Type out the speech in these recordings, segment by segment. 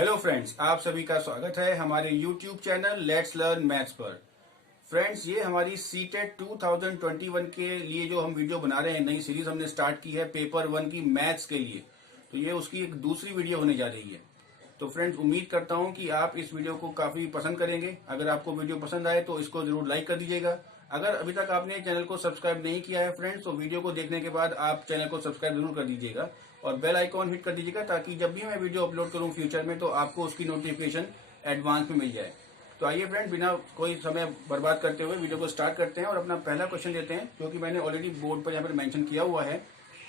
Hello friends, आप सभी का स्वागत है हमारे YouTube channel let's learn maths पर। फ्रेंड्स, ये हमारी सीटेट 2021 के लिए जो हम वीडियो बना रहे हैं, नई सीरीज हमने स्टार्ट की है पेपर 1 की मैथ्स के लिए। तो ये उसकी एक दूसरी वीडियो होने जा रही है। तो फ्रेंड्स, उम्मीद करता हूं कि आप इस वीडियो को काफी पसंद करेंगे। अगर आपको वीडियो पसंद आए तो इसको जरूर लाइक कर दीजिएगा। अगर अभी तक आपने चैनल को सब्सक्राइब नहीं किया है फ्रेंड्स, तो वीडियो को देखने के बाद आप चैनल को सब्सक्राइब जरूर कर दीजिएगा और बेल आइकॉन हिट कर दीजिएगा, ताकि जब भी मैं वीडियो अपलोड करूं फ्यूचर में तो आपको उसकी नोटिफिकेशन एडवांस में मिल जाए। तो आइए फ्रेंड, बिना कोई समय बर्बाद करते हुए वीडियो को स्टार्ट करते हैं और अपना पहला क्वेश्चन लेते हैं, जो कि मैंने ऑलरेडी बोर्ड पर यहाँ पर मेंशन किया हुआ है।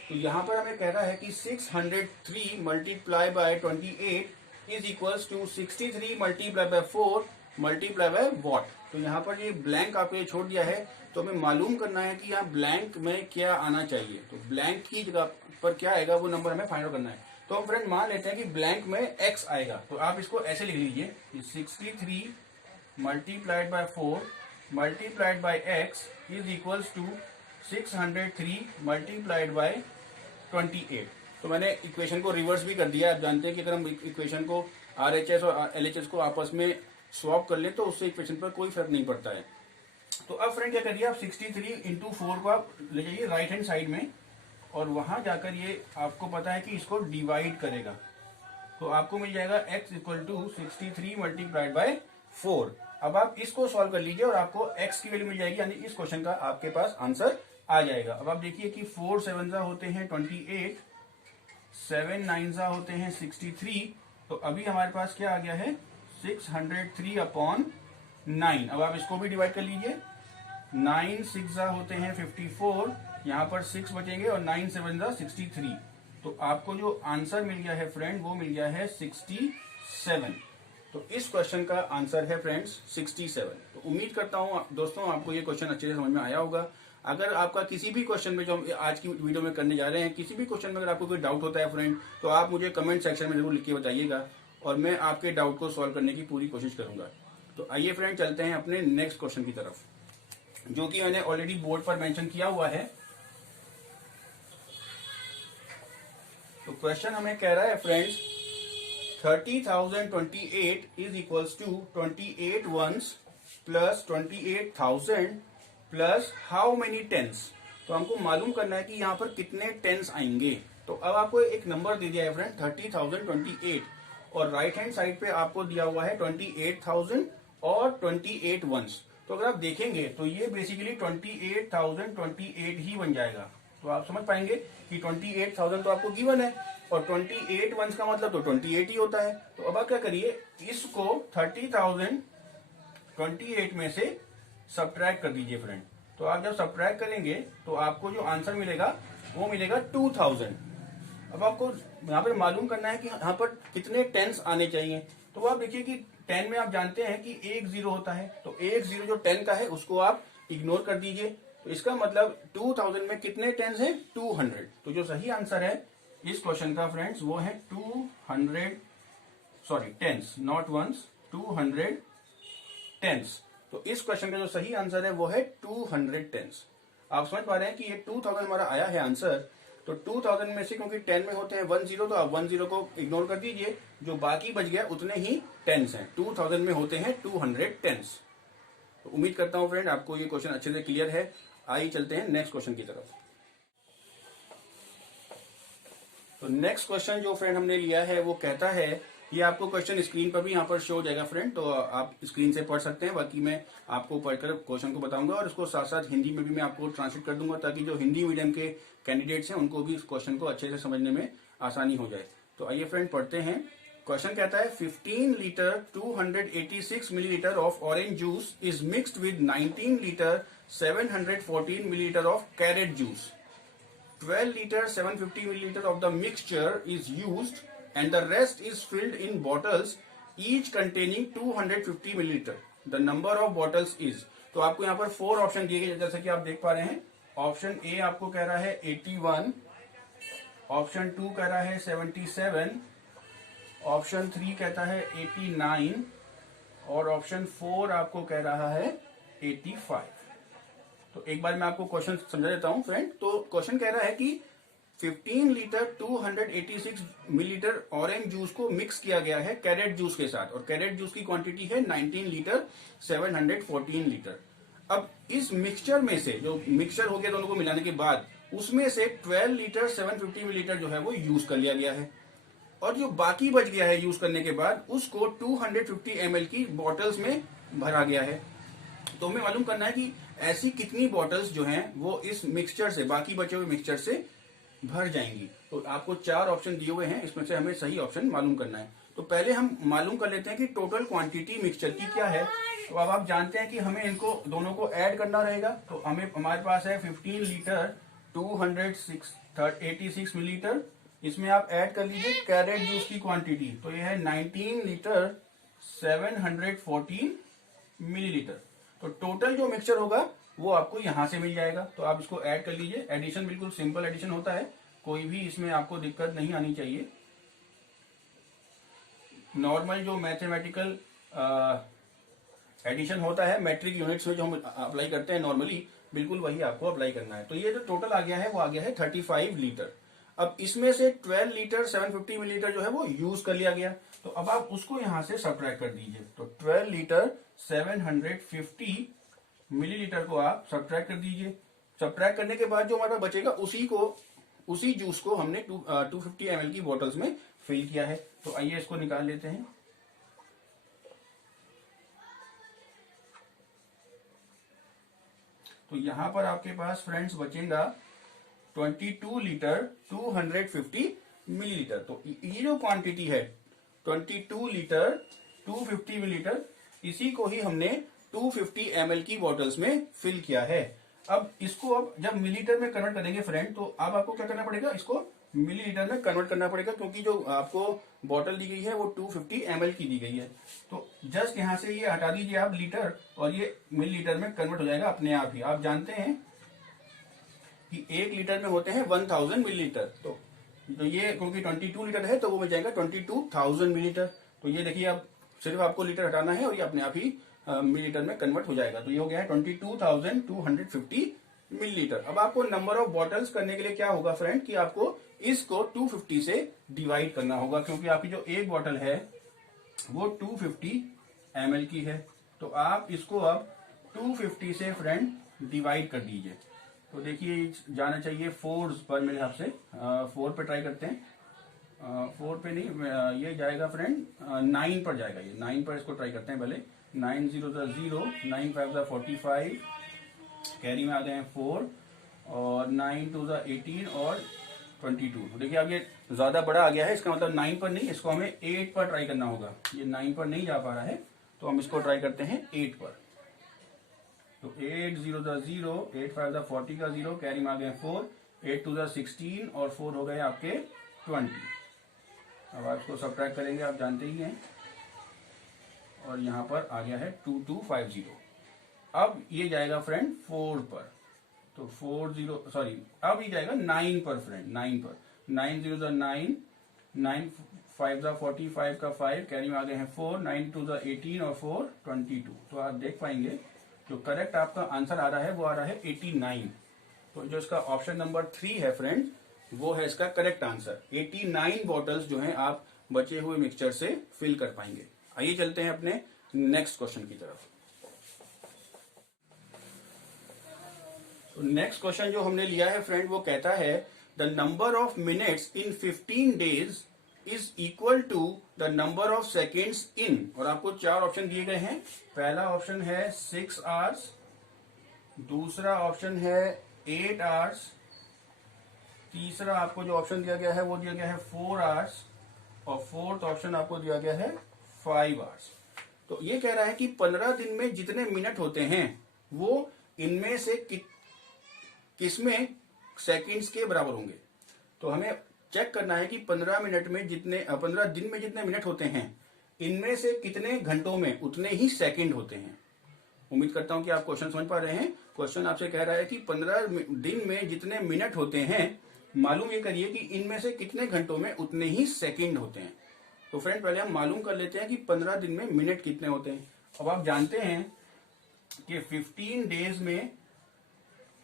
तो यहाँ पर हमें कह रहा है कि 603 multiply by 28 is equals to 63 multiply by 4 multiply by what. तो यहाँ पर ये ब्लैंक आपको ये छोड़ दिया है, तो हमें मालूम करना है कि यहाँ ब्लैंक में क्या आना चाहिए। तो ब्लैंक की जगह पर क्या आएगा वो नंबर हमें फाइंड आउट करना है। तो हम फ्रेंड मान लेते हैं कि ब्लैंक में x आएगा, तो आप इसको ऐसे लिख लीजिए 63 multiplied by 4 multiplied by x is equals to 603 multiplied by 28। तो मैंने इक्वेशन को रिवर्स भी कर दिया। आप जानते हैं कि अगर हम इक्वेशन को RHS और LHS को आपस में स्वैप कर लें तो उससे इक्वेशन पर कोई फर्क नहीं पड़ता है। तो अब फ्रेंड क्या करिए, आप 63 इंटू 4 को आप ले जाइए राइट हैंड साइड में, और वहां जाकर ये आपको पता है कि इसको डिवाइड करेगा। तो आपको मिल जाएगा x equal to 63 multiplied by 4। अब आप इसको सॉल्व कर लीजिए और आपको x की वैल्यू मिल जाएगी, यानी इस क्वेश्चन का आपके पास आंसर आ जाएगा। अब आप देखिए कि 4 7 होते हैं 28, 7 9 होते हैं 63। तो अभी हमारे पास क्या आ गया है 603 अपॉन 9। अब आप इसको भी डिवाइड कर लीजिए। 9 6 होते हैं 54, यहाँ पर 6 बचेंगे और 9 7 63। तो आपको जो आंसर मिल गया है फ्रेंड वो मिल गया है 67। तो इस क्वेश्चन का आंसर है फ्रेंड्स 67। तो उम्मीद करता हूँ दोस्तों आपको ये क्वेश्चन अच्छे से समझ में आया होगा। अगर आपका किसी भी क्वेश्चन में जो हम आज की वीडियो में करने जा रहे हैं, किसी भी क्वेश्चन में अगर आपको कोई डाउट होता है फ्रेंड, तो आप मुझे कमेंट सेक्शन में जरूर लिख के बताइएगा और मैं आपके डाउट को सॉल्व करने की पूरी कोशिश करूंगा। तो आइए फ्रेंड, चलते हैं अपने नेक्स्ट क्वेश्चन की तरफ, जो कि मैंने ऑलरेडी बोर्ड पर मेंशन किया हुआ है। तो क्वेश्चन हमें कह रहा है friends 30,028 is equals to 28 ones plus 28,000 plus how many tens. तो हमको मालूम करना है कि यहाँ पर कितने टेंस आएंगे। तो अब आपको एक नंबर दे दिया है फ्रेंड 30,028, और राइट हैंड साइड पे आपको दिया हुआ है 28,000 और 28 वंस। तो अगर आप देखेंगे तो ये बेसिकली 28,028 ही बन जाएगा। तो आप समझ पाएंगे कि 28,000 तो आपको गिवन है और 28 वंस का मतलब तो 28 ही होता है। तो अब आप क्या करिए, इसको 30,028 में से सब्ट्रैक्ट कर दीजिए फ्रेंड। तो आप जब सब्ट्रैक्ट करेंगे तो आपको जो आंसर मिलेगा वो मिलेगा 2000। अब आपको यहाँ पर मालूम करना है कि यहाँ पर कितने टेंस आने चाहिए। तो आप देखिए कि 10 में आप जानते हैं कि एक जीरो होता है, तो एक जीरो जो 10 का है उसको आप इग्नोर कर दीजिए। तो इसका मतलब 2000 में कितने टेंस हैं 200। तो जो सही आंसर है इस क्वेश्चन का फ्रेंड्स वो है 200, sorry tens, not once, 200 tens. तो इस क्वेश्चन का जो सही आंसर है वो है 200 टेंस। आप समझ पा रहे हैं कि ये 2000 हमारा आया है आंसर। तो 2000 में से क्योंकि 10 में होते हैं 10, तो आप 10 को इग्नोर कर दीजिए, जो बाकी बच गया उतने ही टेंस हैं। 2000 में होते हैं 200 टेंस। तो उम्मीद करता हूं फ्रेंड आपको ये क्वेश्चन अच्छे से क्लियर है। आइए चलते हैं नेक्स्ट क्वेश्चन की तरफ। तो नेक्स्ट क्वेश्चन जो फ्रेंड हमने लिया है वो कहता है, ये आपको क्वेश्चन स्क्रीन पर भी यहाँ पर शो हो जाएगा फ्रेंड, तो आप स्क्रीन से पढ़ सकते हैं। बाकी मैं आपको पढ़कर क्वेश्चन को बताऊंगा और इसको साथ साथ हिंदी में भी मैं आपको ट्रांसलेट कर दूंगा, ताकि जो हिंदी मीडियम के कैंडिडेट्स हैं उनको भी इस क्वेश्चन को अच्छे से समझने में आसानी हो जाए। तो आइए फ्रेंड पढ़ते हैं। क्वेश्चन कहता है 15 litre 286 millilitre of orange juice is mixed with 19 litre 714 millilitre of carrot juice. 12 liter 750 milliliter of the mixture is used and the rest is filled in bottles each containing 250 milliliter. The number of bottles is, तो आपको यहाँ पर 4 option दिए गए जैसे कि आप देख पा रहे हैं। ऑप्शन ए आपको कह रहा है 81, ऑप्शन 2 कह रहा है 77, ऑप्शन 3 कहता है 89 और ऑप्शन 4 आपको कह रहा है 85। तो एक बार मैं आपको क्वेश्चन समझा देता हूं फ्रेंड। तो क्वेश्चन कह रहा है कि 15 लीटर 286 मिलीलीटर ऑरेंज जूस को मिक्स किया गया है कैरेट जूस के साथ, और कैरेट जूस की क्वांटिटी है 19 लीटर 714 लीटर। अब इस मिक्सचर में से, जो मिक्सचर हो गया दोनों को मिलाने के बाद, उसमें से 12 लीटर 750 मिलीलीटर जो है वो यूज कर लिया गया है, और जो बाकी बच गया है यूज करने के बाद उसको 250 ml की बॉटल्स में भरा गया है। तो हमें मालूम करना है कि ऐसी कितनी बॉटल्स जो हैं वो इस मिक्सचर से, बाकी बचे हुए मिक्सचर से भर जाएंगी। तो आपको 4 ऑप्शन दिए हुए हैं, इसमें से हमें सही ऑप्शन मालूम करना है। तो पहले हम मालूम कर लेते हैं कि टोटल क्वांटिटी मिक्सचर की क्या है। तो अब आप जानते हैं कि हमें इनको दोनों को ऐड करना रहेगा। तो हमारे पास है 15 लीटर 286 मिलीलीटर, इसमें आप ऐड कर लीजिए कैरेट जूस की क्वांटिटी, तो ये है 19 लीटर 714 मिलीलीटर। तो टोटल जो मिक्सचर होगा वो आपको यहां से मिल जाएगा। तो आप इसको ऐड कर लीजिए। एडिशन बिल्कुल सिंपल एडिशन होता है, कोई भी इसमें आपको दिक्कत नहीं आनी चाहिए। नॉर्मल जो मैथमेटिकल एडिशन होता है मैट्रिक यूनिट्स में जो हम अप्लाई करते हैं नॉर्मली, बिल्कुल वही आपको अप्लाई करना है। तो ये जो टोटल आ गया है वो आ गया है 35 लीटर। अब इसमें से 12 लीटर 750 मिलीलीटर जो है वो यूज कर लिया गया। तो अब आप उसको यहां से सब्ट्रैक्ट कर दीजिए। तो 12 लीटर 750 मिलीलीटर को आप सब्ट्रैक्ट कर दीजिए। सब्ट्रैक्ट करने के बाद जो हमारा बचेगा उसी जूस को हमने 250 ml की बोतल्स में फिल किया है। तो आइए इसको निकाल लेते हैं। तो यहां पर आपके पास फ्रेंड्स बचेगा 22 लीटर 250 मिलीलीटर। तो ये जो क्वांटिटी है 22 लीटर 250 मिलीलीटर, इसी को ही हमने 250 ml की बॉटल्स में फिल किया है। अब इसको अब जब मिलीलीटर में कन्वर्ट करेंगे फ्रेंड, तो अब आपको क्या करना पड़ेगा, इसको मिलीलीटर में कन्वर्ट करना पड़ेगा, क्योंकि जो आपको बॉटल दी गई है वो 250 ml की दी गई है। तो जस्ट यहां से ये हटा दीजिए आप लीटर, और ये मिलीलीटर में कन्वर्ट हो जाएगा अपने आप ही। आप जानते हैं कि 1 लीटर में होते हैं 1000 मिलीलीटर। तो ये क्योंकि 22 लीटर है तो वो मिल जाएगा 22,000 मिलीलीटर। तो ये देखिए, अब सिर्फ आपको लीटर हटाना है और ये अपने आप ही मिलीलीटर में कन्वर्ट हो जाएगा। तो ये हो गया है 22,250 मिलीलीटर। अब आपको नंबर ऑफ बॉटल्स करने के लिए क्या होगा फ्रेंड, कि आपको इसको 250 से डिवाइड करना होगा, क्योंकि आपकी जो एक बॉटल है वो 250 ml की है। तो आप इसको अब 250 से फ्रेंड डिवाइड कर दीजिए। तो देखिए जाना चाहिए 4 पर, मेरे हिसाब से 4 पे ट्राई करते हैं। 4 पे नहीं, ये जाएगा फ्रेंड 9 पर जाएगा। ये 9 पर इसको ट्राई करते हैं पहले। 9 0 0, 9 5 45, कैरी में आ गए हैं 4, और 9 2 18 और 22। देखिए अब ये ज्यादा बड़ा आ गया है, इसका मतलब 9 पर नहीं, इसको हमें 8 पर ट्राई करना होगा। ये 9 पर नहीं जा पा रहा है, तो हम इसको ट्राई करते हैं 8 पर। तो 8 0 0, 8 5 40 का 0, कैरी में आ गए 4, 8 2 16 और 4 हो गए आपके 20। अब आप इसको सब्ट्रैक्ट करेंगे, आप जानते ही हैं, और यहाँ पर आ गया है 2250। अब ये जाएगा फ्रेंड 4 पर। तो 4 0 सॉरी, अब ये जाएगा 9 पर फ्रेंड, 9 पर। 9 0 9, 9 5 45 का 5, कैरी में आ गए हैं 4, 9 2 18 और 4 22। तो आप देख पाएंगे जो करेक्ट आपका आंसर आ रहा है वो आ रहा है 89। तो जो इसका ऑप्शन नंबर 3 है फ्रेंड, वो है इसका करेक्ट आंसर। 89 बॉटल्स जो हैं आप बचे हुए मिक्सचर से फिल कर पाएंगे। आइए चलते हैं अपने नेक्स्ट क्वेश्चन की तरफ। तो नेक्स्ट क्वेश्चन जो हमने लिया है फ्रेंड, वो कहता है the number of minutes in 15 days is equal to the number of seconds in, और आपको 4 ऑप्शन दिए गए हैं। पहला ऑप्शन है 6 आवर्स, दूसरा ऑप्शन है 8 आवर्स, तीसरा आपको जो ऑप्शन दिया गया है वो दिया गया है 4 आवर्स, और फोर्थ ऑप्शन आपको दिया गया है 5 आवर्स। तो ये कह रहा है कि 15 दिन में जितने मिनट होते हैं वो इनमें से किसमें सेकंड्स के बराबर होंगे। तो हमें चेक करना है कि 15 दिन में जितने मिनट होते हैं, इनमें से कितने घंटों में उतने ही सेकंड होते हैं। उम्मीद करता हूं कि आप क्वेश्चन समझ पा रहे हैं। क्वेश्चन आपसे कह रहा है कि 15 दिन में जितने मिनट होते हैं, मालूम ये करिए कि इनमें से कितने घंटों में उतने ही सेकंड होते हैं। तो फ्रेंड पहले हम मालूम कर लेते हैं कि 15 दिन में मिनट कितने होते हैं। अब आप जानते हैं कि 15 डेज में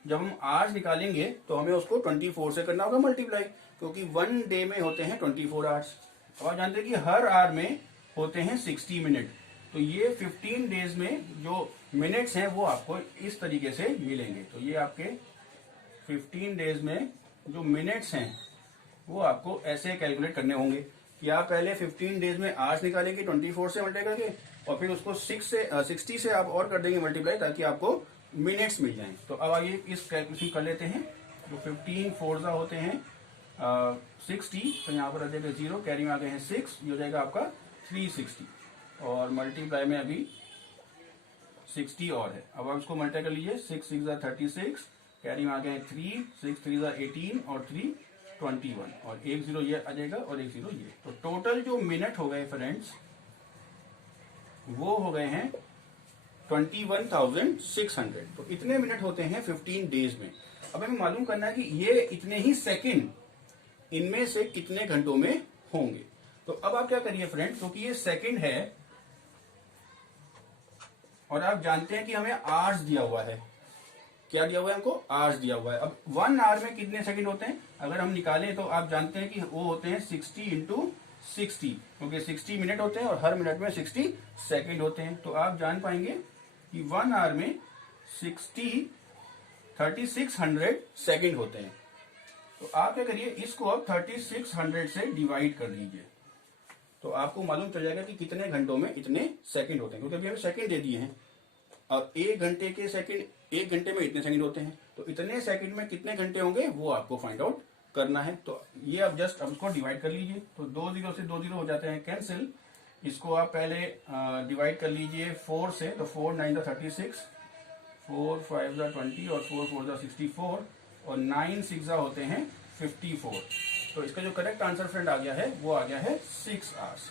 जब हम आवर्स निकालेंगे तो हमें उसको 24 से करना होगा मल्टीप्लाई, क्योंकि 1 डे में होते हैं 24 आवर्स। अब आप जानते हैं कि हर आवर में होते हैं 60 मिनट, तो ये 15 डेज में जो मिनट्स हैं वो आपको इस तरीके से मिलेंगे। तो ये आपके 15 डेज में जो मिनट्स हैं वो आपको ऐसे कैलकुलेट करने होंगे कि आप पहले 15 डेज में आवर्स निकालेंगे 24 से मल्टीप्लाई करके, और फिर उसको 60 से आप और कर देंगे मल्टीप्लाई, ताकि आपको मिनट्स मिल जाएं। तो अब आइए इस कैलकुलेशन कर लेते हैं। जो 15 फोर्जा होते हैं 60, तो यहाँ पर आ जाएगा 0, कैरी में आ गए हैं 6, ये हो जाएगा आपका 360, और मल्टीप्लाई में अभी 60 और है। अब आप इसको मल्टीप्लाई कर लीजिए, 6 6 36, कैरी में आ गए हैं 3, 6 3 18 और 3 21, और 1 0 ये आ जाएगा और 1 0 ये। तो टोटल जो मिनट हो गए फ्रेंड्स वो हो गए हैं 21,600। तो इतने मिनट होते हैं 15 डेज में। अब हमें मालूम करना है कि ये इतने ही सेकंड इनमें से कितने घंटों में होंगे। तो अब आप क्या करिए फ्रेंड्स, क्योंकि ये सेकंड है और आप जानते हैं कि हमें आवर्स दिया हुआ है। क्या दिया हुआ है हमको? आवर्स दिया हुआ है। अब 1 आवर में कितने सेकंड होते हैं अगर हम निकालें तो आप जानते हैं कि वो होते हैं 60 इंटू 60, क्योंकि 60 मिनट होते हैं और हर मिनट में 60 सेकंड होते हैं। तो आप जान पाएंगे कि 1 आवर में 3600 सेकंड होते हैं। तो आप क्या करिए, इसको अब 3600 से डिवाइड कर दीजिए, तो आपको मालूम चल जाएगा कि कितने घंटों में इतने सेकंड होते हैं, क्योंकि अभी हमें सेकंड दे दिए हैं। अब 1 घंटे के सेकंड, 1 घंटे में इतने सेकंड होते हैं, तो इतने सेकंड में कितने घंटे होंगे वो आपको फाइंड आउट करना है। तो ये अब जस्ट अब उसको डिवाइड कर लीजिए, तो 2 0 से 2 0 हो जाते हैं कैंसिल। इसको आप पहले डिवाइड कर लीजिए 4 से, तो 4 9 36, 4 5 20 और 4 4 64, और 9 6 होते हैं 54। तो इसका जो करेक्ट आंसर फ्रेंड आ गया है वो आ गया है 6 आवर्स।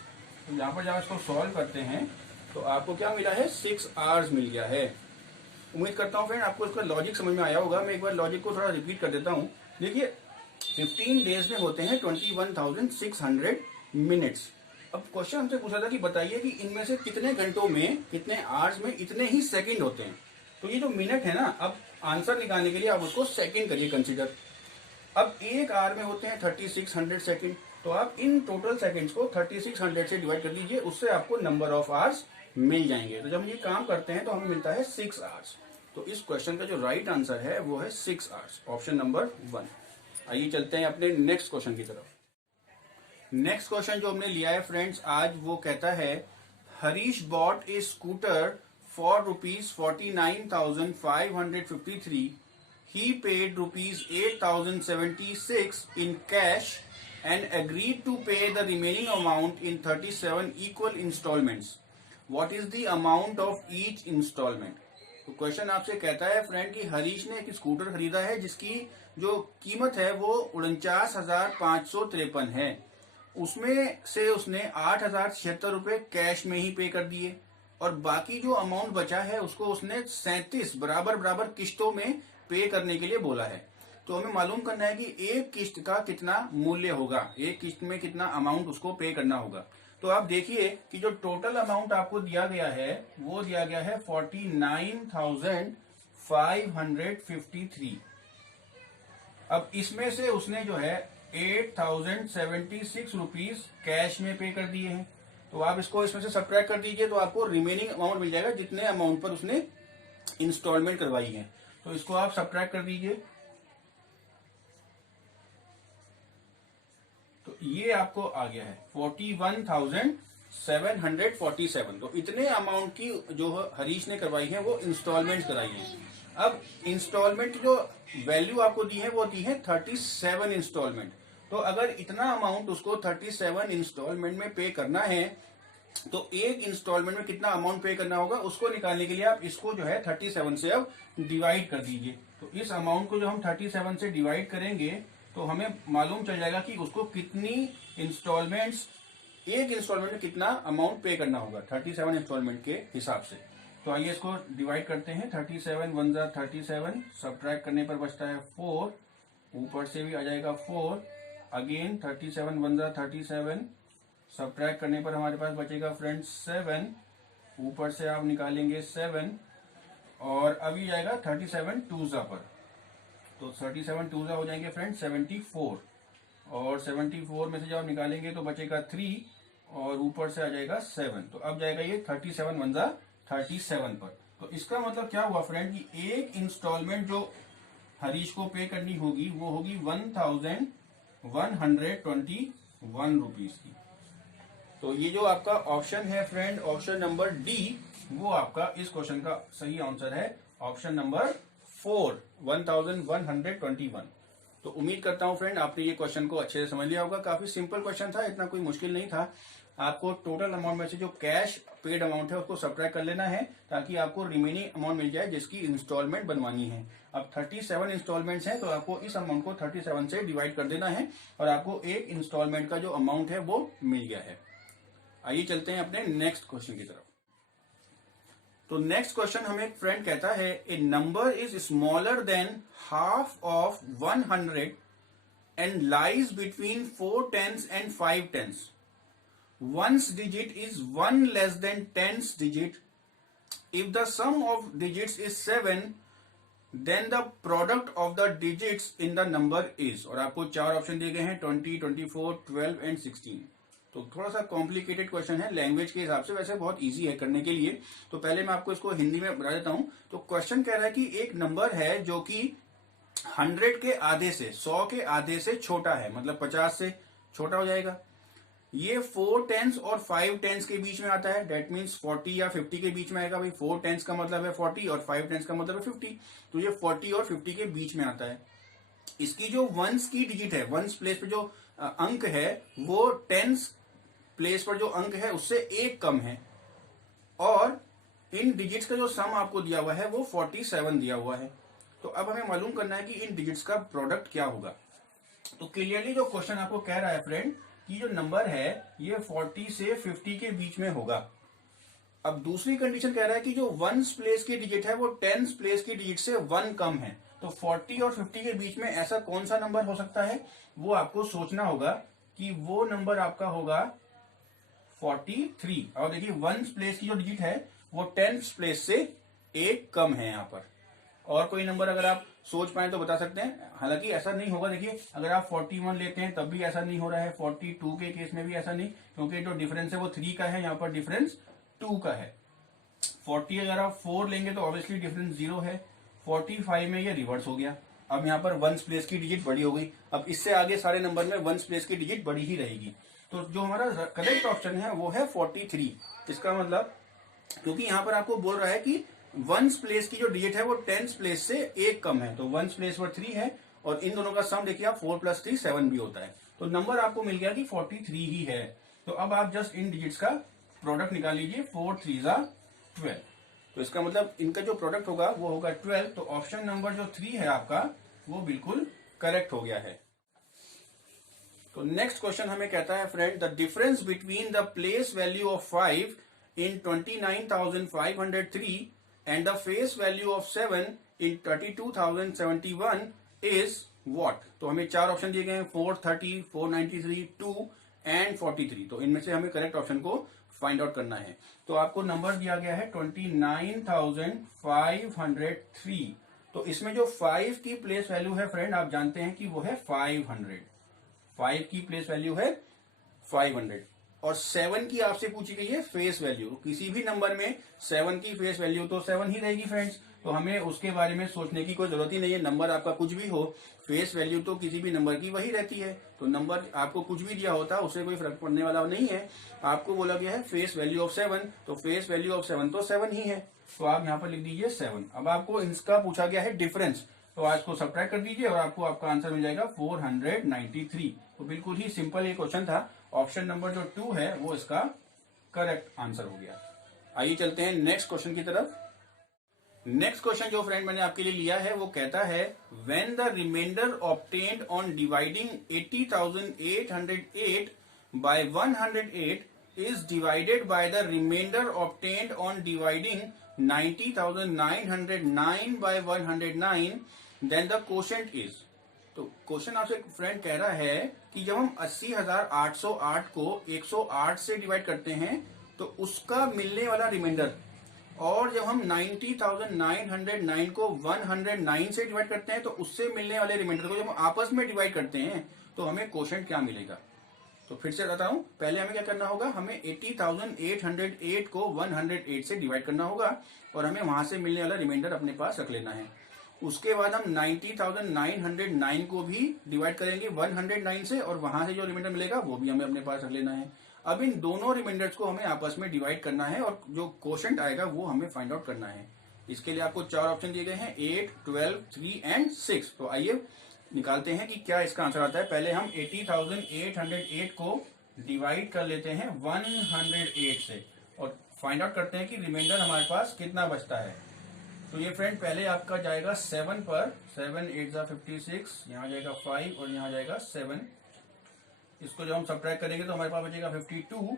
तो यहाँ पर जब आप इसको सॉल्व करते हैं तो आपको क्या मिला है? 6 आवर्स मिल गया है। उम्मीद करता हूँ फ्रेंड आपको इसका लॉजिक समझ में आया होगा। मैं एक बार लॉजिक को थोड़ा रिपीट कर देता हूँ। देखिए 15 डेज में होते हैं 21,600 मिनट्स। अब क्वेश्चन हमसे पूछा था कि बताइए कि इनमें से कितने घंटों में, कितने आवर्स में इतने ही सेकंड होते हैं। तो ये जो मिनट है ना, अब आंसर निकालने के लिए आप उसको सेकंड करिए कंसीडर। अब 1 आवर में होते हैं 3600 सेकंड, तो आप इन टोटल सेकंड्स को 3600 से डिवाइड कर दीजिए, उससे आपको नंबर ऑफ आवर्स मिल जाएंगे। तो जब हम ये काम करते हैं तो हमें मिलता है 6 आवर्स। तो इस क्वेश्चन का जो राइट आंसर है वो है 6 आवर्स, ऑप्शन नंबर 1। आइए चलते हैं अपने नेक्स्ट क्वेश्चन की तरफ। नेक्स्ट क्वेश्चन जो हमने लिया है फ्रेंड्स आज, वो कहता है Harish bot A scooter for ₹49,553. He paid ₹8,076 in cash and agreed to pay the remaining amount in 37 equal installments. What is the amount of each installment? तो क्वेश्चन आपसे कहता है फ्रेंड कि हरीश ने एक स्कूटर खरीदा है जिसकी जो कीमत है वो 49,553 है। उसमें से उसने 8,076 रुपए कैश में ही पे कर दिए, और बाकी जो अमाउंट बचा है उसको उसने 37 बराबर किस्तों में पे करने के लिए बोला है। तो हमें मालूम करना है कि एक किस्त का कितना मूल्य होगा, एक किस्त में कितना अमाउंट उसको पे करना होगा। तो आप देखिए कि जो टोटल अमाउंट आपको दिया गया है वो दिया गया है 49,553। अब इसमें से उसने जो है 8,076 रुपीज कैश में पे कर दिए हैं। तो आप इसको इसमें से सब्ट्रैक्ट कर दीजिए, तो आपको रिमेनिंग अमाउंट मिल जाएगा जितने अमाउंट पर उसने इंस्टॉलमेंट करवाई है। तो इसको आप सब्ट्रैक्ट कर दीजिए, तो ये आपको आ गया है 41,747। तो इतने अमाउंट की जो हरीश ने करवाई है वो इंस्टॉलमेंट कराई है। अब इंस्टॉलमेंट जो वैल्यू आपको दी है वो दी है 37 इंस्टॉलमेंट। तो अगर इतना अमाउंट उसको 37 इंस्टॉलमेंट में पे करना है तो एक इंस्टॉलमेंट में कितना अमाउंट पे करना होगा उसको निकालने के लिए आप इसको जो है 37 से अब डिवाइड कर दीजिए। तो इस अमाउंट को जो हम 37 से डिवाइड करेंगे तो हमें मालूम चल जाएगा कि उसको कितनी इंस्टॉलमेंट्स, एक इंस्टॉलमेंट में कितना अमाउंट पे करना होगा 37 इंस्टॉलमेंट के हिसाब से। तो आइए इसको डिवाइड करते हैं। 37 1 जा 37, सब्ट्रैक्ट करने पर बचता है 4, ऊपर से भी आ जाएगा 4, अगेन 37 1 जा 37, सब्ट्रैक्ट करने पर हमारे पास बचेगा फ्रेंड्स 7, ऊपर से आप निकालेंगे 7, और अभी जाएगा 37 2 जा पर, तो 37 टू हो जाएंगे फ्रेंड 74, और 74 में से जब आप निकालेंगे तो बचेगा 3 और ऊपर से आ जाएगा 7। तो अब जाएगा ये 37 वन जा 37 पर। तो इसका मतलब क्या हुआ फ्रेंड कि एक इंस्टॉलमेंट जो हरीश को पे करनी होगी वो होगी 1121 रुपीज की। तो ये जो आपका ऑप्शन है फ्रेंड, ऑप्शन नंबर डी, वो आपका इस क्वेश्चन का सही आंसर है, ऑप्शन नंबर 4, 1121। तो उम्मीद करता हूं फ्रेंड आपने ये क्वेश्चन को अच्छे से समझ लिया होगा। काफी सिंपल क्वेश्चन था, इतना कोई मुश्किल नहीं था। आपको टोटल अमाउंट में से जो कैश पेड अमाउंट है उसको सब्ट्रैक्ट कर लेना है ताकि आपको रिमेनिंग अमाउंट मिल जाए जिसकी इंस्टॉलमेंट बनवानी है। अब 37 इंस्टॉलमेंट्स हैं तो आपको इस अमाउंट को 37 से डिवाइड कर देना है और आपको एक इंस्टॉलमेंट का जो अमाउंट है वो मिल गया है। आइए चलते हैं अपने नेक्स्ट क्वेश्चन की तरफ। तो नेक्स्ट क्वेश्चन हमें एक फ्रेंड कहता है a number is smaller than half of 100 and lies between 4 tens and 5 tens. One's digit is 1 less than 10th digit. If the sum of digits is 7, then the product of the digits in the number is, और आपको 4 option दिए गए हैं 20, 24, 12 and 16। तो थोड़ा सा complicated question है language के हिसाब से, वैसे बहुत इजी है करने के लिए। तो पहले मैं आपको इसको हिंदी में बता देता हूं। तो क्वेश्चन कह रहा है कि एक नंबर है जो कि 100 के आधे से, 100 के आधे से छोटा है, मतलब 50 से छोटा हो जाएगा। ये 4 टेंस और 5 टेंस के बीच में आता है, डेट मीन्स 40 या 50 के बीच में आएगा। भाई 4 टेंस का मतलब है 40 और 5 टेंस का मतलब है 50, तो ये 40 और 50 के बीच में आता है। इसकी जो वंस की डिजिट है, वंस प्लेस पे जो अंक है वो टेंस प्लेस पर जो अंक है उससे एक कम है, और इन डिजिट्स का जो सम आपको दिया हुआ है वो 47 दिया हुआ है। तो अब हमें मालूम करना है कि इन डिजिट्स का प्रोडक्ट क्या होगा। तो क्लियरली जो क्वेश्चन आपको कह रहा है फ्रेंड कि जो नंबर है ये 40 से 50 के बीच में होगा। अब दूसरी कंडीशन कह रहा है कि जो वंस प्लेस की डिजिट है वो टेंस प्लेस की डिजिट से 1 कम है। तो 40 और 50 के बीच में ऐसा कौन सा नंबर हो सकता है, वो आपको सोचना होगा कि वो नंबर आपका होगा 43। और देखिए वंस प्लेस की जो डिजिट है वो टेंस प्लेस से एक कम है यहाँ पर। और कोई नंबर अगर आप सोच पाए तो बता सकते हैं, हालांकि ऐसा नहीं होगा। देखिए अगर आप 41 लेते हैं तब भी ऐसा नहीं हो रहा है, 42 के केस में भी ऐसा नहीं, क्योंकि जो डिफरेंस है वो 3 का है, यहाँ पर डिफरेंस 2 का है। 40 अगर आप 4 लेंगे तो ऑब्वियसली डिफरेंस 0 है। 45 में ये रिवर्स हो गया, अब यहाँ पर वंस प्लेस की डिजिट बड़ी हो गई। अब इससे आगे सारे नंबर में वंस प्लेस की डिजिट बड़ी ही रहेगी। तो जो हमारा करेक्ट ऑप्शन है वो है 43। इसका मतलब क्योंकि यहाँ पर आपको बोल रहा है कि वंस प्लेस की जो डिजिट है वो टेंस प्लेस से एक कम है, तो वंस प्लेस पर 3 है और इन दोनों का सम देखिए आप 4 + 3 7 भी होता है। तो नंबर आपको मिल गया कि 43 ही है। तो अब आप जस्ट इन डिजिट्स का प्रोडक्ट निकाल लीजिए, 4 3 12। तो इसका मतलब इनका जो प्रोडक्ट होगा वो होगा 12। तो ऑप्शन नंबर जो 3 है आपका वो बिल्कुल करेक्ट हो गया है। तो नेक्स्ट क्वेश्चन हमें कहता है friend the difference between the place value of 5 in 29,503 and the face value of 7 in 32,071 is what? तो हमें 4 ऑप्शन दिए गए हैं, 430, 493, 2 एंड 43। तो इनमें से हमें करेक्ट ऑप्शन को फाइंड आउट करना है। तो आपको नंबर दिया गया है 29,503। तो इसमें जो 5 की प्लेस वैल्यू है फ्रेंड आप जानते हैं कि वो है 500। 5 की प्लेस वैल्यू है 500 और 7 की आपसे पूछी गई है फेस वैल्यू। किसी भी नंबर में 7 की फेस वैल्यू तो 7 ही रहेगी फ्रेंड्स, तो हमें उसके बारे में सोचने की कोई जरूरत ही नहीं है। नंबर आपका कुछ भी हो, फेस वैल्यू तो किसी भी नंबर की वही रहती है। तो नंबर आपको कुछ भी दिया होता उससे कोई फर्क पड़ने वाला नहीं है। आपको बोला गया है फेस वैल्यू ऑफ 7, तो फेस वैल्यू ऑफ 7 तो 7 ही है। तो आप यहाँ पर लिख दीजिए 7। अब आपको इसका पूछा गया है डिफरेंस, तो आज को सब्ट्रैक्ट कर दीजिए और आपको आपका आंसर मिल जाएगा 493। तो बिल्कुल ही सिंपल ये क्वेश्चन था। ऑप्शन नंबर जो 2 है वो इसका करेक्ट आंसर हो गया। आइए चलते हैं नेक्स्ट क्वेश्चन की तरफ। नेक्स्ट क्वेश्चन जो फ्रेंड मैंने आपके लिए लिया है वो कहता है when the reminder obtained on dividing 80,808 by 108 is divided by the remainder obtained on dividing 90,909 by 109, then the quotient is। तो क्वेश्चन आपसे फ्रेंड कह रहा है कि जब हम 80,808 को 108 से डिवाइड करते हैं तो उसका मिलने वाला रिमाइंडर और जब हम 90,909 को 109 से डिवाइड करते हैं तो उससे मिलने वाले रिमाइंडर को जब हम आपस में डिवाइड करते हैं तो हमें क्वोशंट क्या मिलेगा। तो फिर से बताता हूं, पहले हमें क्या करना होगा, हमें 80,808 को 108 से डिवाइड करना होगा और हमें वहां से मिलने वाला रिमाइंडर अपने पास रख लेना है। उसके बाद हम 90,909 को भी डिवाइड करेंगे 109 से और वहां से जो रिमाइंडर मिलेगा वो भी हमें अपने पास रख लेना है। अब इन दोनों रिमाइंडर्स को हमें आपस में डिवाइड करना है और जो क्वोशंट आएगा वो हमें फाइंड आउट करना है। इसके लिए आपको 4 ऑप्शन दिए गए हैं, 8, 12, 3 एंड 6। तो आइए निकालते हैं कि क्या इसका आंसर आता है। पहले हम 80,808 को डिवाइड कर लेते हैं 108 से और फाइंड आउट करते हैं कि रिमाइंडर हमारे पास कितना बचता है। तो ये फ्रेंड पहले आपका जाएगा 7 पर, 7 8 जा 56, यहाँ जाएगा 5 और यहाँ जाएगा 7। इसको जब हम सब्ट्रैक्ट करेंगे तो हमारे पास बचेगा 52,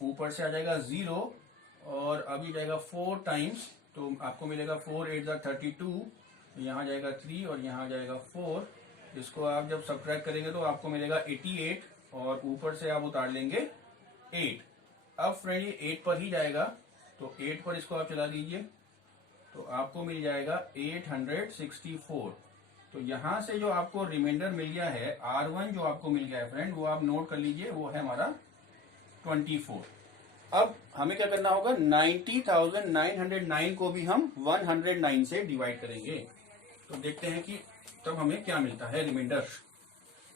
ऊपर से आ जाएगा 0 और अभी जाएगा 4 टाइम्स, तो आपको मिलेगा 4 8 जा 32, यहाँ जाएगा 3 और यहाँ जाएगा 4। इसको आप जब सब्ट्रैक्ट करेंगे तो आपको मिलेगा 88 और ऊपर से आप उतार लेंगे 8। अब फ्रेंड ये 8 पर ही जाएगा, तो 8 पर इसको आप चला दीजिए तो आपको मिल जाएगा 864। तो यहां से जो आपको रिमाइंडर मिल गया है R1 जो आपको मिल गया है फ्रेंड, वो आप नोट कर लीजिए, वो है हमारा 24। अब हमें क्या करना होगा, 90,909 को भी हम 109 से डिवाइड करेंगे। तो देखते हैं कि तब हमें क्या मिलता है रिमाइंडर।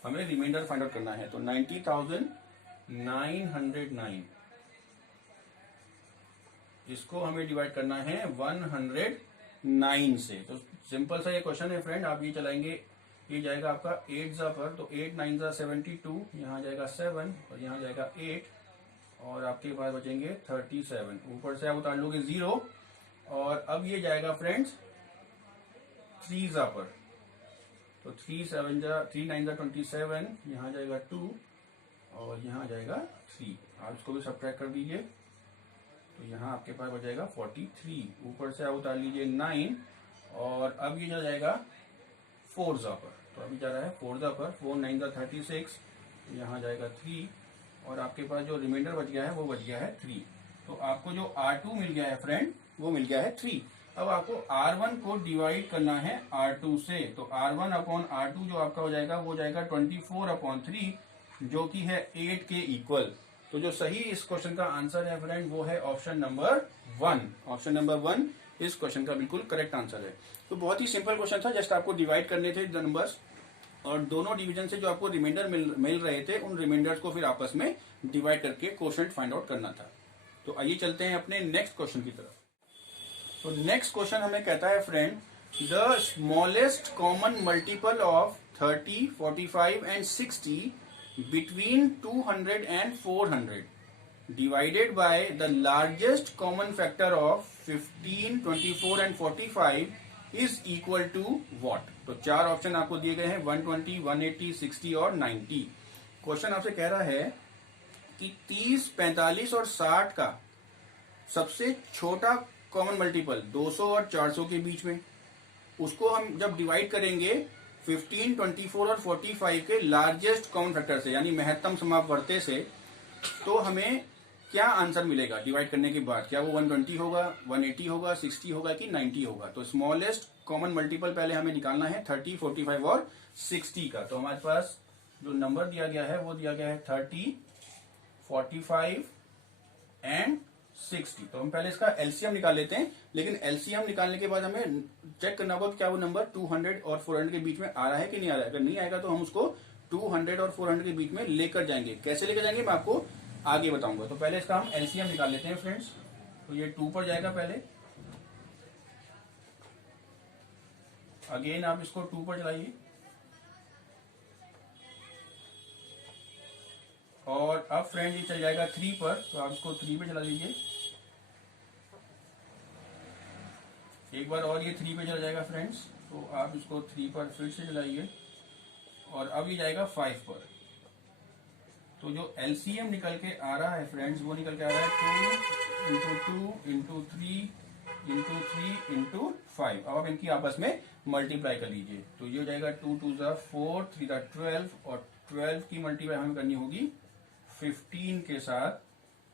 हमें रिमाइंडर फाइंड आउट करना है। तो 90,909 इसको हमें डिवाइड करना है 109 से। तो सिंपल सा ये क्वेश्चन है फ्रेंड, आप ये चलाएंगे, ये जाएगा आपका 8 जा पर, तो 8 9 जा 72, यहाँ जाएगा 7 और यहाँ जाएगा 8 और आपके पास बचेंगे 37। ऊपर से आप उतार लोगे 0 और अब ये जाएगा फ्रेंड्स 3 जा पर, तो 3 9 जा 27, यहाँ जाएगा 2 और यहाँ जाएगा 3। आप इसको भी सब्ट्रैक्ट कर दीजिए तो यहाँ आपके पास हो जाएगा 43। ऊपर से आप उतार लीजिए 9 और अब ये जाएगा 4 जा पर, तो अभी जा रहा है 4 जा पर, 4 9 जा 36, यहाँ जाएगा 3 और आपके पास जो रिमाइंडर बच गया है वो बच गया है 3। तो आपको जो R2 मिल गया है फ्रेंड वो मिल गया है 3। अब आपको R1 को डिवाइड करना है R2 से, तो R1 अपॉन R2 जो आपका हो जाएगा वो जाएगा 24/3 जो कि है 8 के इक्वल। तो जो सही इस क्वेश्चन का आंसर है फ्रेंड वो है ऑप्शन नंबर 1। ऑप्शन नंबर 1 इस क्वेश्चन का बिल्कुल करेक्ट आंसर है। तो बहुत ही सिंपल क्वेश्चन था, जस्ट आपको डिवाइड करने थे नंबर्स और दोनों डिवीजन से जो आपको रिमाइंडर मिल रहे थे उन रिमाइंडर्स को फिर आपस में डिवाइड करके क्वोशंट फाइंड आउट करना था। तो आइए चलते हैं अपने नेक्स्ट क्वेश्चन की तरफ। तो नेक्स्ट क्वेश्चन हमें कहता है friend, the smallest common multiple of 30, 45 and 60 between 200 and 400 divided by the largest common factor of 15, 24 and 45 is equal to what? तो 4 ऑप्शन आपको दिए गए हैं, 120, 180, 60 और 90। क्वेश्चन आपसे कह रहा है कि 30, 45 और 60 का सबसे छोटा कॉमन मल्टीपल 200 और 400 के बीच में, उसको हम जब डिवाइड करेंगे 15, 24 और 45 के लार्जेस्ट कॉमन फैक्टर से यानी महत्तम समापवर्ती से, तो हमें क्या आंसर मिलेगा डिवाइड करने के बाद। क्या वो 120 होगा, 180 होगा, 60 होगा कि 90 होगा। तो स्मॉलेस्ट कॉमन मल्टीपल पहले हमें निकालना है 30, 45 और 60 का। तो हमारे पास जो नंबर दिया गया है वो दिया गया है 30, 45 एंड 60। तो हम पहले इसका एलसीएम निकाल लेते हैं, लेकिन एलसीएम निकालने के बाद हमें चेक करना होगा कि क्या वो नंबर 200 और 400 के बीच में आ रहा है कि नहीं आ रहा है। अगर नहीं आएगा तो हम उसको 200 और 400 के बीच में लेकर जाएंगे। कैसे लेकर जाएंगे मैं आपको आगे बताऊंगा। तो पहले इसका हम एलसीएम निकाल लेते हैं फ्रेंड्स। तो ये 2 पर जाएगा पहले, अगेन आप इसको 2 पर चलाइए और अब फ्रेंड ये चल जाएगा 3 पर, तो आप इसको 3 पे चला लीजिए। एक बार और ये 3 पे चला जाएगा फ्रेंड्स, तो आप इसको 3 पर फिर से चलाइए और अब ये जाएगा 5 पर। तो जो एलसीएम निकल के आ रहा है फ्रेंड्स वो निकल के आ रहा है 2 × 2 × 3 × 3 × 5। अब आप इनकी आपस में मल्टीप्लाई कर लीजिए। तो ये हो जाएगा 2 2 जा 4, 3 जा 12 और 12 की मल्टीप्लाई हमें करनी होगी 15 के साथ,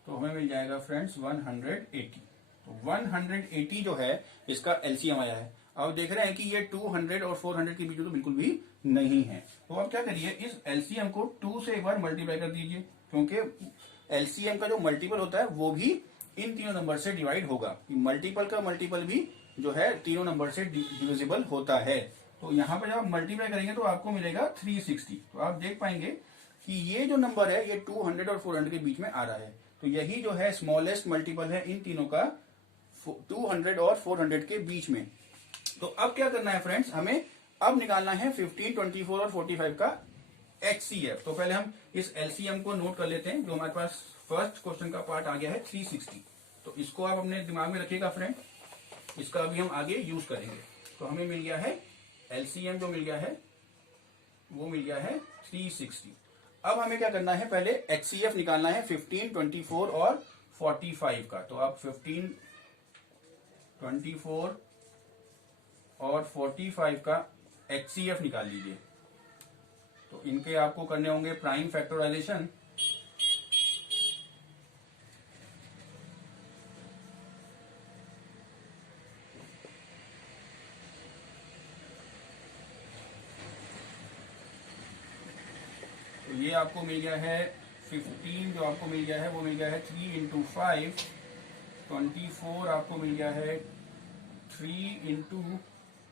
तो हमें मिल जाएगा फ्रेंड्स 180। 180 जो है इसका एलसीएम आया है। अब देख रहे हैं कि ये 200 और 400 के बीच में तो बिल्कुल भी नहीं है। तो आप क्या करिए, इस एलसीएम को 2 से एक बार मल्टीप्लाई कर दीजिए, क्योंकि एलसीएम का जो मल्टीपल होता है वो भी इन तीनों नंबर से डिवाइड होगा। मल्टीपल का मल्टीपल भी जो है तीनों नंबर से डिविजिबल होता है। तो यहाँ पर जब आप मल्टीप्लाई करेंगे तो आपको मिलेगा 360। तो आप देख पाएंगे कि ये जो नंबर है ये 200 और 400 के बीच में आ रहा है। तो यही जो है स्मॉलेस्ट मल्टीपल है इन तीनों का, 200 और 400 के बीच में। तो अब क्या करना है फ्रेंड्स, हमें अब निकालना है 15, 24 और 45 का HCF। तो पहले हम इस LCM को नोट कर लेते हैं। जो हमारे पास फर्स्ट क्वेश्चन का पार्ट आ गया है 360। तो इसको आप अपने दिमाग में रखिएगा फ्रेंड, इसका अभी हम आगे यूज करेंगे। तो हमें मिल गया है LCM, जो मिल गया है वो मिल गया है 360। अब हमें क्या करना है, पहले HCF निकालना है 15, 24 और 45 का। तो आप 15, 24 और 45 का HCF निकाल लीजिए। तो इनके आपको करने होंगे प्राइम फैक्टराइजेशन। तो ये आपको मिल गया है 15, जो आपको मिल गया है वो मिल गया है 3 इंटू 5। 24 आपको मिल गया है 3 इंटू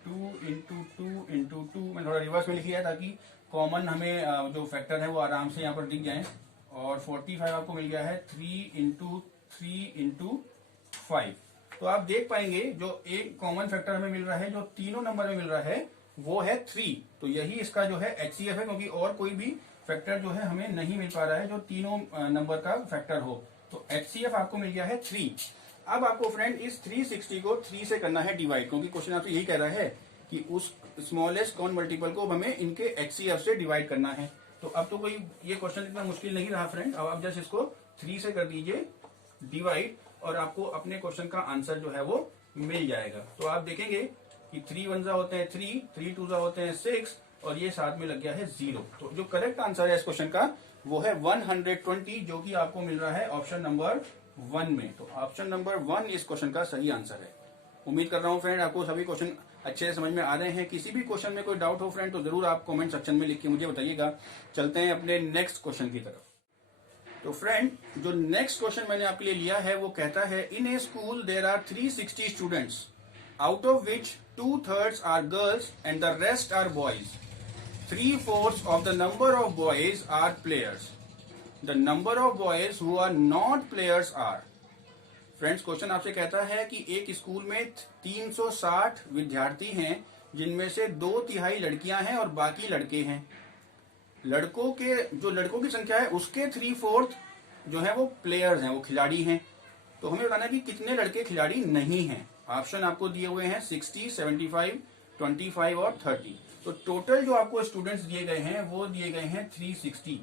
2 इंटू 2 इंटू 2। मैं थोड़ा रिवर्स में लिख लिया ताकि कॉमन हमें जो फैक्टर है वो आराम से यहाँ पर दिख जाए। और 45 आपको मिल गया है 3 इंटू 3 इंटू 5। तो आप देख पाएंगे जो एक कॉमन फैक्टर हमें मिल रहा है, जो तीनों नंबर में मिल रहा है वो है 3। तो यही इसका जो है HCF है, क्योंकि और कोई भी फैक्टर जो है हमें नहीं मिल पा रहा है जो तीनों नंबर का फैक्टर हो। तो HCF आपको मिल गया है 3। अब आपको फ्रेंड इस 360 को 3 से करना है डिवाइड, क्योंकि क्वेश्चन आपसे यही कह रहा है कि उस स्मॉलेस्ट कॉमन मल्टीपल को हमें इनके HCF से डिवाइड करना है। तो अब तो कोई ये क्वेश्चन इतना मुश्किल नहीं रहा फ्रेंड। अब आप जस्ट इसको 3 से कर दीजिए डिवाइड, और आपको अपने क्वेश्चन का आंसर जो है वो मिल जाएगा। तो आप देखेंगे कि 3 1 होते हैं 3, 3 2 होते हैं 6, और ये साथ में लग गया है 0। तो जो करेक्ट आंसर है इस क्वेश्चन का वो है 120, जो कि आपको मिल रहा है ऑप्शन नंबर 1 में। तो ऑप्शन नंबर 1 इस क्वेश्चन का सही आंसर है। उम्मीद कर रहा हूँ फ्रेंड आपको सभी क्वेश्चन अच्छे से समझ में आ रहे हैं। किसी भी क्वेश्चन में कोई डाउट हो फ्रेंड तो जरूर आप कमेंट सेक्शन में लिख के मुझे बताइएगा। चलते हैं अपने नेक्स्ट क्वेश्चन की तरफ। तो फ्रेंड जो नेक्स्ट क्वेश्चन मैंने आपके लिए लिया है वो कहता है, in a school there are 360 students, out of which 2/3 are girls and the rest are boys. 3/4 of the number of boys are players. The number of boys who are not players are. Friends question आपसे कहता है कि एक school में 360 विद्यार्थी हैं, जिनमें से 2/3 लड़कियां हैं और बाकी लड़के हैं। लड़कों की संख्या है उसके 3/4 जो है वो प्लेयर्स हैं, वो खिलाड़ी हैं। तो हमें बताना है कि कितने लड़के खिलाड़ी नहीं हैं। ऑप्शन आपको दिए हुए हैं 60, 75, 25 और 30। तो टोटल जो आपको स्टूडेंट्स दिए गए हैं वो दिए गए हैं 360।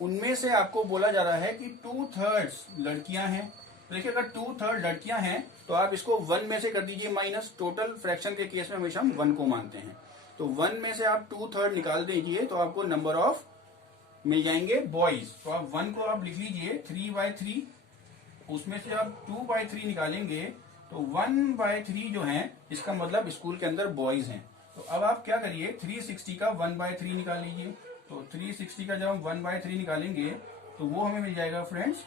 उनमें से आपको बोला जा रहा है कि 2/3 लड़कियां हैं। देखिए अगर 2/3 लड़कियां हैं तो आप इसको 1 में से कर दीजिए माइनस। टोटल फ्रैक्शन के केस में हमेशा हम 1 को मानते हैं। तो 1 में से आप 2/3 निकाल दीजिए तो आपको नंबर ऑफ मिल जाएंगे बॉयज। तो आप 1 को आप लिख लीजिए 3/3, उसमें से आप 2/3 निकालेंगे तो 1/3 जो है इसका मतलब स्कूल के अंदर बॉयज हैं। तो अब आप क्या करिए 360 का 1/3 निकाल लीजिए। तो 360 का जब हम 1/3 निकालेंगे तो वो हमें मिल जाएगा फ्रेंड्स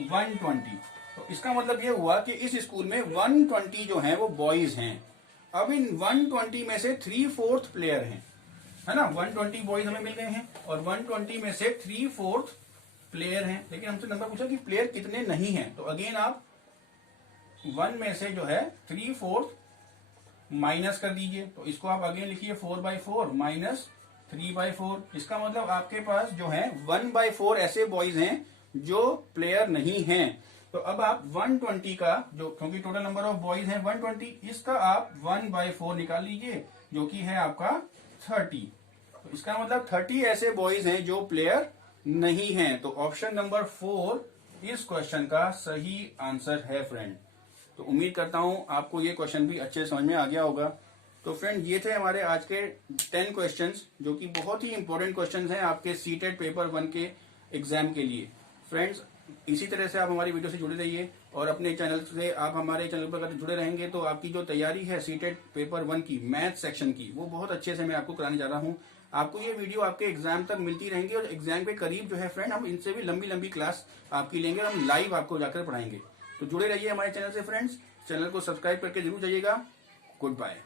120। तो इसका मतलब ये हुआ कि इस स्कूल में 120 जो है वो बॉयज हैं। अब इन 120 में से 3/4 प्लेयर हैं, है ना। 120 बॉयज हमें मिल गए हैं और 120 में से 3/4 प्लेयर हैं। लेकिन हमसे नंबर पूछा कि प्लेयर कितने नहीं हैं। तो अगेन आप 1 में से जो है 3/4 माइनस कर दीजिए। तो इसको आप अगेन लिखिए 4/4 माइनस 3/4। इसका मतलब आपके पास जो है 1/4 ऐसे बॉयज हैं जो प्लेयर नहीं हैं। तो अब आप 120 का जो, क्योंकि टोटल नंबर ऑफ बॉयज है 120, इसका आप 1/4 निकाल लीजिए जो कि है आपका 30। तो इसका मतलब 30 ऐसे बॉयज हैं जो प्लेयर नहीं हैं। तो ऑप्शन नंबर 4 इस क्वेश्चन का सही आंसर है फ्रेंड। तो उम्मीद करता हूं आपको ये क्वेश्चन भी अच्छे समझ में आ गया होगा। तो फ्रेंड ये थे हमारे आज के 10 क्वेश्चंस, जो कि बहुत ही इंपॉर्टेंट क्वेश्चंस हैं आपके सीटेट पेपर 1 के एग्जाम के लिए। फ्रेंड्स इसी तरह से आप हमारी वीडियो से जुड़े रहिए और अपने चैनल से आप हमारे चैनल पर अगर जुड़े रहेंगे तो आपकी जो तैयारी है सीटेट पेपर 1 की मैथ सेक्शन की, वो बहुत अच्छे से मैं आपको कराने जा रहा हूँ। आपको ये वीडियो आपके एग्जाम तक मिलती रहेंगी और एग्जाम के करीब जो है फ्रेंड, हम इनसे भी लंबी लंबी क्लास आपकी लेंगे और हम लाइव आपको जाकर पढ़ाएंगे। तो जुड़े रहिए हमारे चैनल से फ्रेंड्स, चैनल को सब्सक्राइब करके जरूर जाइएगा। Good bye.